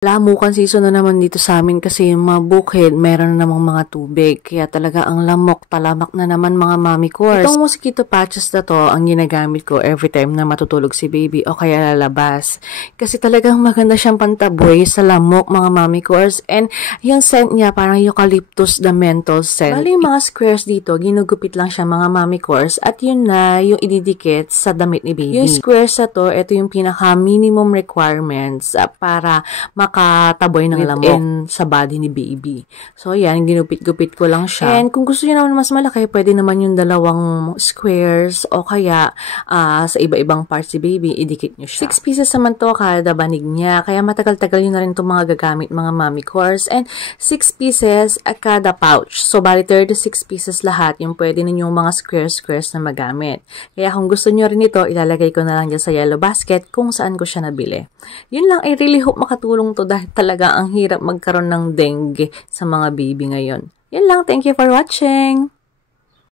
Lamukan season na naman dito sa amin kasi yung mga bukid, meron na namang mga tubig. Kaya talaga ang lamok, talamak na naman mga mami cores. Itong mosquito patches na to ang ginagamit ko every time na matutulog si baby o kaya lalabas. Kasi talagang maganda siyang pantaboy sa lamok mga mami cores. And yung scent niya parang eucalyptus the menthol scent. Bali yung mga squares dito, ginugupit lang siya mga mami cores. At yun na yung ididikit sa damit ni baby. Yung squares na to, ito yung pinaka minimum requirements para makataboy ng lamok sa body ni baby. So, yan, ginupit-gupit ko lang siya. And kung gusto niyo naman mas malaki, pwede naman yung dalawang squares o kaya sa iba-ibang parts ni baby, idikit nyo siya. 6 pieces naman to kada banig niya. Kaya matagal-tagal nyo na rin itong mga gagamit mga mami cores. And 6 pieces kada pouch. So, bali 36 pieces lahat yung pwede ninyong mga squares na magamit. Kaya kung gusto nyo rin ito, ilalagay ko na lang dyan sa yellow basket kung saan ko siya nabili. Yun lang, I really hope makatulong to dahil talaga ang hirap magkaroon ng dengue sa mga baby ngayon. Yun lang, thank you for watching!